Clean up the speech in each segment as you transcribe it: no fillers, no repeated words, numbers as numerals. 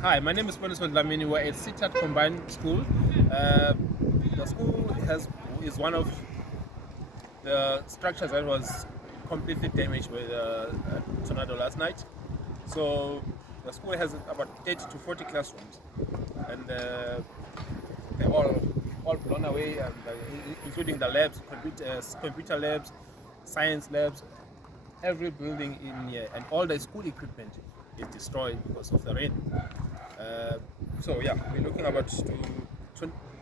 Hi, my name is Sboniso Dlamini. We're at Seatides Combined School. The school is one of the structures that was completely damaged by the tornado last night. So the school has about 30 to 40 classrooms, and they're all blown away, and including the labs, computer labs, science labs, every building in here, and all the school equipment is destroyed because of the rain. So yeah, we're looking about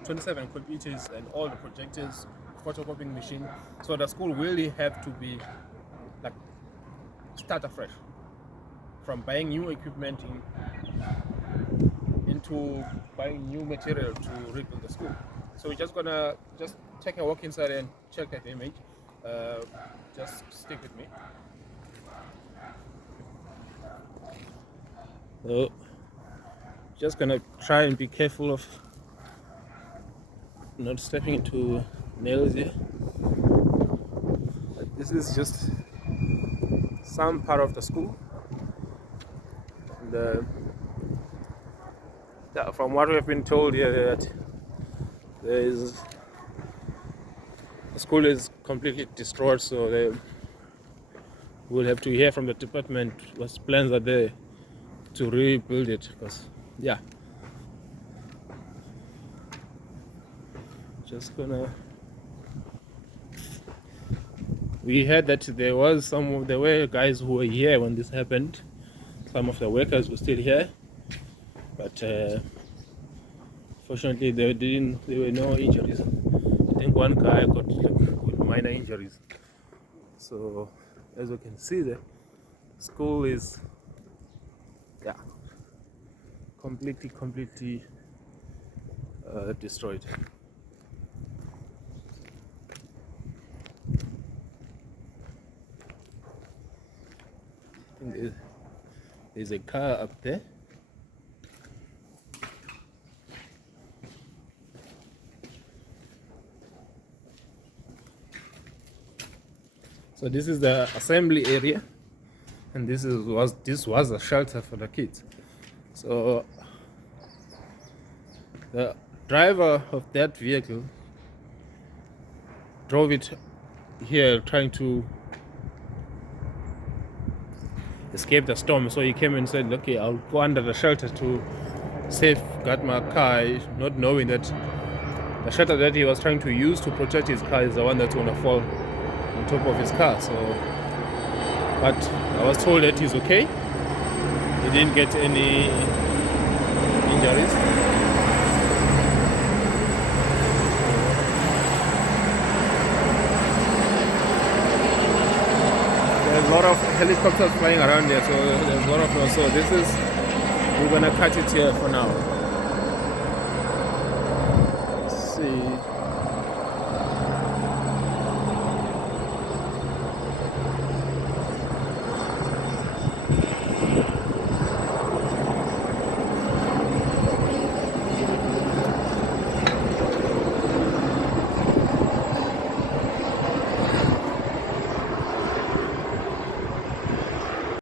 27 computers and all the projectors, photocopying machine. So the school really have to be like start afresh, from buying new equipment into buying new material to rebuild the school. So we're just gonna take a walk inside and check that image. Just stick with me. So just gonna try and be careful of not stepping into nails here. But this is just some part of the school. And, from what we have been told here, that the school is completely destroyed, so they will have to hear from the department what plans are there to rebuild it. Because yeah, we heard that there were guys who were here when this happened. Some of the workers were still here, but fortunately there were no injuries. I think one guy got with minor injuries. So as you can see, the school is completely destroyed. I think there's a car up there. So this is the assembly area, and this was a shelter for the kids. So the driver of that vehicle drove it here trying to escape the storm. So he came and said, okay, I'll go under the shelter to safeguard my car, not knowing that the shelter that he was trying to use to protect his car is the one that's going to fall on top of his car. So, but I was told that he's okay. He didn't get any injuries. There's a lot of helicopters flying around here, so there's a lot of noise. So we're gonna cut it here for now.